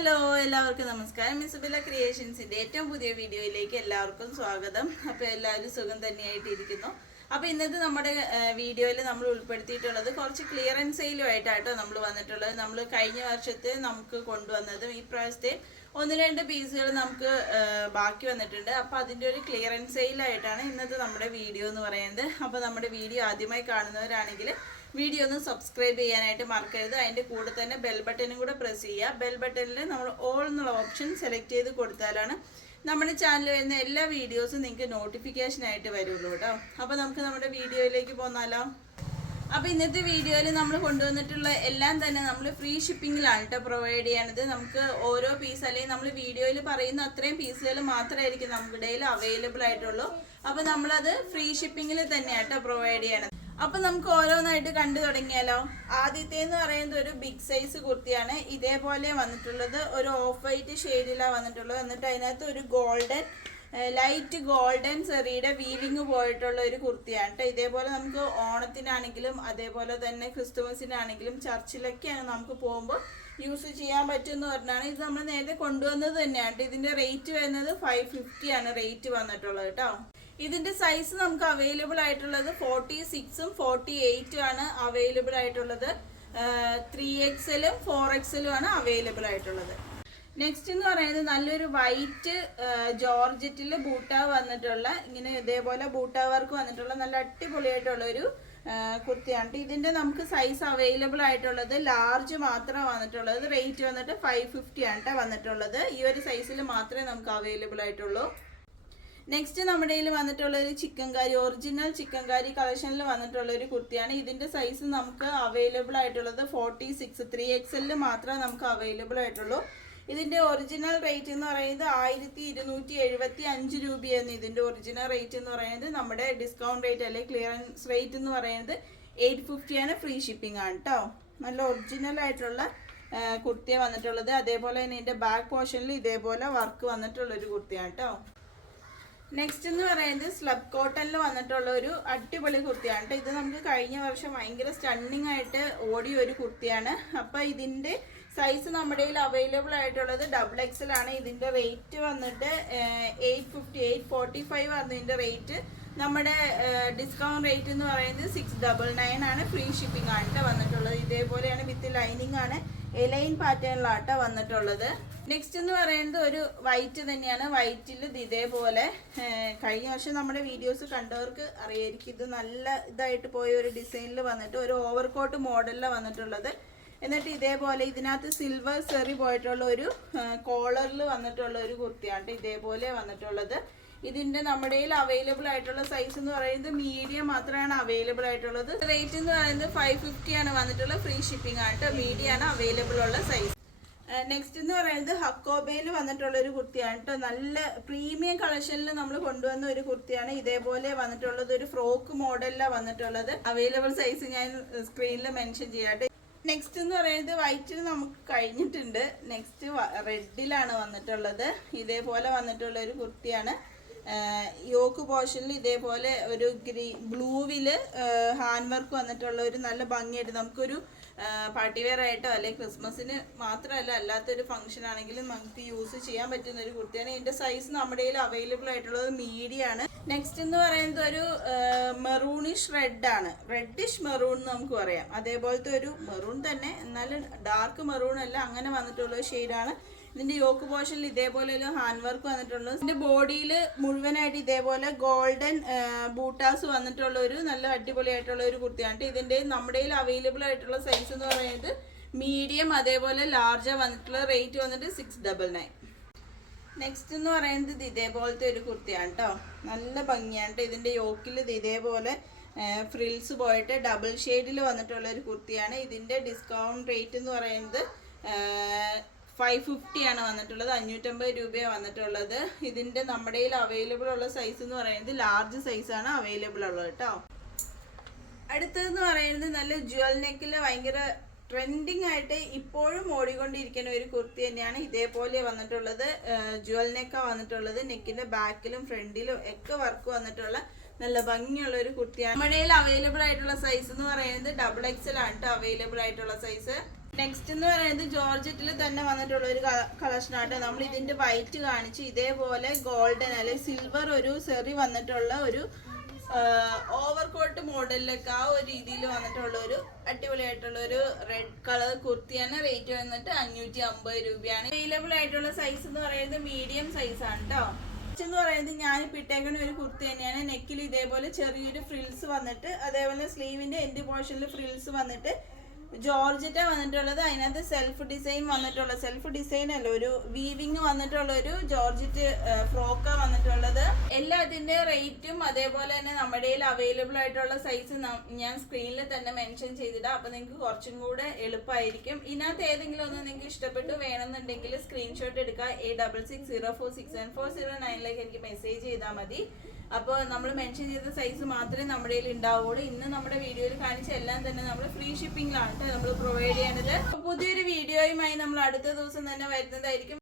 Hello എല്ലാവർക്കും നമസ്കാരം. മിസുബില ക്രിയേഷൻസിൻ്റെ ഏറ്റവും പുതിയ വീഡിയോയിലേക്ക് എല്ലാവർക്കും സ്വാഗതം. അപ്പോൾ എല്ലാവരും സുഖം തന്നെയായിട്ടിരിക്കുന്നു. അപ്പോൾ ഇന്നത്തെ നമ്മുടെ വീഡിയോയിൽ നമ്മൾ ഉൾപ്പെടുത്തിയിട്ടുള്ളത് കുറച്ച് ക്ലിയറൻസ് സെയിലുമായിട്ടാട്ടോ നമ്മൾ വന്നിട്ടുള്ളത്. നമ്മൾ കഴിഞ്ഞ വർഷത്തെ നമുക്ക് കൊണ്ടുവന്നതും ഈ പ്രാവശ്യത്തെ 1-2 പീസുകൾ നമുക്ക് ബാക്കി വന്നിട്ടുണ്ട്. അപ്പോൾ അതിൻ്റെ ഒരു ക്ലിയറൻസ് സെയിലായിട്ടാണ് ഇന്നത്തെ നമ്മുടെ വീഡിയോ എന്ന് പറയുന്നത്. അപ്പോൾ നമ്മുടെ വീഡിയോ ആദ്യമായി കാണുന്നവരാണെങ്കിൽ വീഡിയോ ഒന്ന് സബ്സ്ക്രൈബ് ചെയ്യാനായിട്ട് മറക്കരുത്. അതിൻ്റെ കൂടെ തന്നെ ബെൽ ബട്ടനും കൂടെ പ്രസ് ചെയ്യുക. ബെൽ ബട്ടണിൽ നമ്മൾ ഓൾ എന്നുള്ള ഓപ്ഷൻ സെലക്ട് ചെയ്ത് കൊടുത്താലാണ് നമ്മുടെ ചാനലിൽ വരുന്ന എല്ലാ വീഡിയോസും നിങ്ങൾക്ക് നോട്ടിഫിക്കേഷനായിട്ട് വരുള്ളൂ കേട്ടോ. അപ്പോൾ നമുക്ക് നമ്മുടെ വീഡിയോയിലേക്ക് പോന്നാലോ. അപ്പോൾ ഇന്നത്തെ വീഡിയോയിൽ നമ്മൾ കൊണ്ടുവന്നിട്ടുള്ള എല്ലാം തന്നെ നമ്മൾ ഫ്രീ ഷിപ്പിങ്ങിലാണ് കേട്ടോ പ്രൊവൈഡ് ചെയ്യണത്. നമുക്ക് ഓരോ പീസ് അല്ലെങ്കിൽ നമ്മൾ വീഡിയോയിൽ പറയുന്ന അത്രയും പീസുകൾ മാത്രമായിരിക്കും നമ്മുടെ ഇടയിൽ അവൈലബിൾ ആയിട്ടുള്ളൂ. അപ്പോൾ നമ്മളത് ഫ്രീ ഷിപ്പിങ്ങിൽ തന്നെയാണ് കേട്ടോ പ്രൊവൈഡ് ചെയ്യണത്. അപ്പൊ നമുക്ക് ഓരോന്നായിട്ട് കണ്ടു തുടങ്ങിയാലോ. ആദ്യത്തെ എന്ന് പറയുന്നത് ഒരു ബിഗ് സൈസ് കുർത്തിയാണ്. ഇതേപോലെ വന്നിട്ടുള്ളത് ഒരു ഓഫ് വൈറ്റ് ഷെയ്ഡിലാണ് വന്നിട്ടുള്ളത്. എന്നിട്ട് അതിനകത്ത് ഒരു ലൈറ്റ് ഗോൾഡൻ സെറിയുടെ വീവിങ് പോയിട്ടുള്ള ഒരു കുർത്തിയാണ് കേട്ടോ. ഇതേപോലെ നമുക്ക് ഓണത്തിനാണെങ്കിലും അതേപോലെ തന്നെ ക്രിസ്തുമസിനാണെങ്കിലും ചർച്ചിലൊക്കെയാണ് നമുക്ക് പോകുമ്പോൾ യൂസ് ചെയ്യാൻ പറ്റുമെന്ന് പറഞ്ഞാണ്. ഇത് നമ്മൾ നേരത്തെ കൊണ്ടുവന്നത് തന്നെയാണ്. ഇതിന്റെ റേറ്റ് വരുന്നത് 550 ആണ് റേറ്റ് വന്നിട്ടുള്ളത് കേട്ടോ. ഇതിന്റെ സൈസ് നമുക്ക് അവൈലബിൾ ആയിട്ടുള്ളത് 46ഉം 48ഉം ആണ് അവൈലബിൾ ആയിട്ടുള്ളത്. 3XLും 4XLും ആണ് അവൈലബിൾ ആയിട്ടുള്ളത്. നെക്സ്റ്റ് എന്ന് പറയുന്നത് നല്ലൊരു വൈറ്റ് ജോർജറ്റിൽ ബൂട്ടാ വന്നിട്ടുള്ള ഇങ്ങനെ ഇതേപോലെ ബൂട്ടാ വർക്ക് വന്നിട്ടുള്ള നല്ല അടിപൊളിയായിട്ടുള്ള ഒരു കുർത്തിയാണ്. ഇതിന്റെ നമുക്ക് സൈസ് അവൈലബിൾ ആയിട്ടുള്ളത് ലാർജ് മാത്രമാണ് വന്നിട്ടുള്ളത്. റേറ്റ് വന്നിട്ട് 550 ആണ് കേട്ടോ വന്നിട്ടുള്ളത്. ഈ ഒരു സൈസിൽ മാത്രമേ നമുക്ക് അവൈലബിൾ ആയിട്ടുള്ളൂ. നെക്സ്റ്റ് നമ്മുടെ കയ്യിൽ വന്നിട്ടുള്ള ഒരു ചിക്കൻകാരി ഒറിജിനൽ ചിക്കൻകാരി കളക്ഷനിൽ വന്നിട്ടുള്ള ഒരു കുർത്തിയാണ്. ഇതിന്റെ സൈസ് നമുക്ക് അവൈലബിൾ ആയിട്ടുള്ളത് 46, 3XL മാത്രമേ നമുക്ക് അവൈലബിൾ ആയിട്ടുള്ളൂ. ഇതിന്റെ ഒറിജിനൽ റേറ്റ് എന്ന് പറയുന്നത് 1275 രൂപയാണ്. ഇതിന്റെ ഒറിജിനൽ റേറ്റ് എന്ന് പറയുന്നത് നമ്മുടെ ഡിസ്കൗണ്ട് റേറ്റ് അല്ലെങ്കിൽ ക്ലിയറൻസ് റേറ്റ് എന്ന് പറയുന്നത് 850 ആണ്. ഫ്രീ ഷിപ്പിംഗ് ആണ് കേട്ടോ. നല്ല ഒറിജിനൽ ആയിട്ടുള്ള കുർത്തിയാണ് വന്നിട്ടുള്ളത്. അതേപോലെ തന്നെ ഇതിന്റെ ബാക്ക് പോർഷനിൽ ഇതേപോലെ വർക്ക് വന്നിട്ടുള്ള ഒരു കുർത്തിയാണ് കേട്ടോ. നെക്സ്റ്റ് എന്ന് പറയുന്നത് സ്ലബ് കോട്ടണിൽ വന്നിട്ടുള്ള ഒരു അടിപൊളി കുർത്തിയാണ് കേട്ടോ. ഇത് നമുക്ക് കഴിഞ്ഞ വർഷം ഭയങ്കര സ്റ്റണ്ണിങ് ആയിട്ട് ഓടിയ ഒരു കുർത്തിയാണ്. അപ്പോൾ ഇതിൻ്റെ സൈസ് നമ്മുടെ കയ്യിൽ അവൈലബിൾ ആയിട്ടുള്ളത് XXL ആണ്. ഇതിൻ്റെ റേറ്റ് വന്നിട്ട് 845 ആണ് ഇതിൻ്റെ റേറ്റ്. നമ്മുടെ ഡിസ്കൗണ്ട് റേറ്റ് എന്ന് പറയുന്നത് 699 ആണ്. ഫ്രീ ഷിപ്പിംഗ് ആണ് കേട്ടോ വന്നിട്ടുള്ളത്. ഇതേപോലെയാണ് വിത്ത് ലൈനിങ് ആണ്. എലൈൻ പാറ്റേണിലാട്ടോ വന്നിട്ടുള്ളത്. നെക്സ്റ്റ് എന്ന് പറയുന്നത് ഒരു വൈറ്റ് തന്നെയാണ്. വൈറ്റിൽ ഇതേപോലെ കഴിഞ്ഞ വർഷം നമ്മുടെ വീഡിയോസ് കണ്ടവർക്ക് അറിയായിരിക്കും. ഇത് നല്ല ഇതായിട്ട് പോയ ഒരു ഡിസൈനിൽ വന്നിട്ട് ഒരു ഓവർകോട്ട് മോഡലിലാണ് വന്നിട്ടുള്ളത്. എന്നിട്ട് ഇതേപോലെ ഇതിനകത്ത് സിൽവർ സെറി പോയിട്ടുള്ള ഒരു കോളറിൽ വന്നിട്ടുള്ള ഒരു കുർത്തിയാണ് ഇതേപോലെ വന്നിട്ടുള്ളത്. ഇതിന്റെ നമ്മുടെ കയ്യിൽ അവൈലബിൾ ആയിട്ടുള്ള സൈസ് എന്ന് പറയുന്നത് മീഡിയം മാത്രമാണ് അവൈലബിൾ ആയിട്ടുള്ളത്. റേറ്റ് എന്ന് പറയുന്നത് 550 ആണ് വന്നിട്ടുള്ളത്. ഫ്രീ ഷിപ്പിംഗ് ആണ്. മീഡിയം ആണ് അവൈലബിൾ ഉള്ള സൈസ്. നെക്സ്റ്റ് എന്ന് പറയുന്നത് ഹക്കോബയിൽ വന്നിട്ടുള്ള ഒരു കുർത്തിയാണ് കേട്ടോ. നല്ല പ്രീമിയം കളക്ഷനിൽ നമ്മൾ കൊണ്ടുവന്ന ഒരു കുർത്തിയാണ്. ഇതേപോലെ വന്നിട്ടുള്ളത് ഒരു ഫ്രോക്ക് മോഡലിലാണ് വന്നിട്ടുള്ളത്. അവൈലബിൾ സൈസ് ഞാൻ സ്ക്രീനിൽ മെൻഷൻ ചെയ്യാട്ടെ. നെക്സ്റ്റ് എന്ന് പറയുന്നത് വൈറ്റിൽ നമുക്ക് കഴിഞ്ഞിട്ടുണ്ട്. നെക്സ്റ്റ് റെഡിലാണ് വന്നിട്ടുള്ളത്. ഇതേപോലെ വന്നിട്ടുള്ള ഒരു കുർത്തിയാണ്. യോക്ക് പോർഷനിൽ ഇതേപോലെ ഒരു ബ്ലൂവില് ഹാൻഡ് വർക്ക് വന്നിട്ടുള്ള ഒരു നല്ല ഭംഗിയായിട്ട് നമുക്കൊരു പാർട്ടി വെയർ ആയിട്ടോ അല്ലെങ്കിൽ ക്രിസ്മസിന് മാത്രമല്ല അല്ലാത്തൊരു ഫംഗ്ഷൻ ആണെങ്കിലും നമുക്ക് യൂസ് ചെയ്യാൻ പറ്റുന്ന ഒരു കുർത്തിയാണ്. ഇതിന്റെ സൈസ് നമ്മുടെ കയ്യിൽ അവൈലബിൾ ആയിട്ടുള്ളത് മീഡിയം ആണ്. നെക്സ്റ്റ് എന്ന് പറയുന്നത് ഒരു മെറൂണിഷ് റെഡ് ആണ്. റെഡിഷ് മെറൂൺ എന്ന് നമുക്ക് പറയാം. അതേപോലത്തെ ഒരു മെറൂൺ തന്നെ എന്നാലും ഡാർക്ക് മെറൂൺ അല്ല, അങ്ങനെ വന്നിട്ടുള്ള ഒരു ഷെയ്ഡാണ്. ഇതിന്റെ യോക്ക് പോർഷനിൽ ഇതേപോലെ ഒരു ഹാൻഡ് വർക്ക് വന്നിട്ടുള്ളത്. ഇതിന്റെ ബോഡിയിൽ മുഴുവനായിട്ട് ഇതേപോലെ ഗോൾഡൻ ബൂട്ടാസ് വന്നിട്ടുള്ള ഒരു നല്ല അടിപൊളിയായിട്ടുള്ള ഒരു കുർത്തിയാണ്. ഇതിന്റെ നമ്മുടെ കയ്യിൽ അവൈലബിൾ ആയിട്ടുള്ള സൈസ് എന്ന് പറയുന്നത് മീഡിയം അതേപോലെ ലാർജ് വന്നിട്ടുള്ള. റേറ്റ് വന്നിട്ട് 699. നെക്സ്റ്റ് എന്ന് പറയുന്നത് ഇതേപോലത്തെ ഒരു കുർത്തിയാണ് കേട്ടോ. നല്ല ഭംഗിയാണ്. ഇതിന്റെ യോക്കിൽ ഇതേപോലെ ഫ്രിൽസ് പോയിട്ട് ഡബിൾ ഷെയ്ഡിൽ വന്നിട്ടുള്ള ഒരു കുർത്തിയാണ്. ഇതിന്റെ ഡിസ്കൗണ്ട് റേറ്റ് എന്ന് പറയുന്നത് 550 ആണ് വന്നിട്ടുള്ളത്. 550 രൂപയാണ് വന്നിട്ടുള്ളത്. ഇതിന്റെ നമ്മുടെ കയ്യിൽ അവൈലബിൾ ഉള്ള സൈസ് എന്ന് പറയുന്നത് ലാർജ് സൈസാണ് അവൈലബിൾ ഉള്ളത് കേട്ടോ. അടുത്തതെന്ന് പറയുന്നത് നല്ല ജ്വൽ നെക്കിൽ ഭയങ്കര ട്രെൻഡിങ് ആയിട്ട് ഇപ്പോഴും ഓടിക്കൊണ്ടിരിക്കുന്ന ഒരു കുർത്തി തന്നെയാണ്. ഇതേപോലെ വന്നിട്ടുള്ളത് ജ്വൽ നെക്കാണ് വന്നിട്ടുള്ളത്. നെക്കിന്റെ ബാക്കിലും ഫ്രണ്ടിലും ഒക്കെ വർക്ക് വന്നിട്ടുള്ള നല്ല ഭംഗിയുള്ള ഒരു കുർത്തിയാണ്. നമ്മുടെ കയ്യിൽ അവൈലബിൾ ആയിട്ടുള്ള സൈസ് എന്ന് പറയുന്നത് XXL ആണ് അവൈലബിൾ ആയിട്ടുള്ള സൈസ്. നെക്സ്റ്റ് എന്ന് പറയുന്നത് ജോർജറ്റിൽ തന്നെ വന്നിട്ടുള്ള ഒരു കളക്ഷൻ ആട്ടോ. നമ്മൾ ഇതിന്റെ വൈറ്റ് കാണിച്ച് ഇതേപോലെ ഗോൾഡൻ അല്ലെ സിൽവർ ഒരു സെറി വന്നിട്ടുള്ള ഒരു ഓവർകോട്ട് മോഡലിലൊക്കെ ആ ഒരു രീതിയിൽ വന്നിട്ടുള്ള ഒരു അടിപൊളിയായിട്ടുള്ള ഒരു റെഡ് കളർ കുർത്തിയാണ്. റേറ്റ് വന്നിട്ട് 550 രൂപയാണ്. അവൈലബിൾ ആയിട്ടുള്ള സൈസ് എന്ന് പറയുന്നത് മീഡിയം സൈസ് ആണ് കേട്ടോ. എന്ന് പറയുന്നത് ഞാൻ ഇട്ടേക്കുന്ന ഒരു കുർത്തി തന്നെയാണ്. നെക്കിൽ ഇതേപോലെ ചെറിയൊരു ഫ്രിൽസ് വന്നിട്ട് അതേപോലെ സ്ലീവിന്റെ എൻഡ് പോർഷനിൽ ഫ്രിൽസ് വന്നിട്ട് ജോർജറ്റ വന്നിട്ടുള്ളത്. അതിനകത്ത് സെൽഫ് ഡിസൈൻ വന്നിട്ടുള്ള സെൽഫ് ഡിസൈൻ അല്ല ഒരു വീവിങ് വന്നിട്ടുള്ള ഒരു ജോർജറ്റ് ഫ്രോക്കാ വന്നിട്ടുള്ളത്. എല്ലാത്തിന്റെ റേറ്റും അതേപോലെ തന്നെ നമ്മുടെ അവൈലബിൾ ആയിട്ടുള്ള സൈസ് ഞാൻ സ്ക്രീനിൽ തന്നെ മെൻഷൻ ചെയ്തിടാം. അപ്പൊ നിങ്ങൾക്ക് കുറച്ചും കൂടെ എളുപ്പമായിരിക്കും. ഇതിനകത്ത് ഏതെങ്കിലും ഒന്ന് നിങ്ങൾക്ക് ഇഷ്ടപ്പെട്ടു വേണമെന്നുണ്ടെങ്കിൽ സ്ക്രീൻഷോട്ട് എടുക്കുക. 8606046740 എനിക്ക് മെസ്സേജ് ചെയ്താൽ മതി. അപ്പോൾ നമ്മൾ മെൻഷൻ ചെയ്ത സൈസ് മാത്രമേ നമ്മുടെ കയ്യിൽ ഉണ്ടാവുള്ളൂ. ഇന്ന് നമ്മുടെ വീഡിയോയിൽ കാണിച്ച എല്ലാം തന്നെ നമ്മൾ ഫ്രീ ഷിപ്പിംഗിലാണ് നമ്മൾ പ്രൊവൈഡ് ചെയ്യണത്. പുതിയൊരു വീഡിയോയുമായി നമ്മൾ അടുത്ത ദിവസം തന്നെ വരുന്നതായിരിക്കും.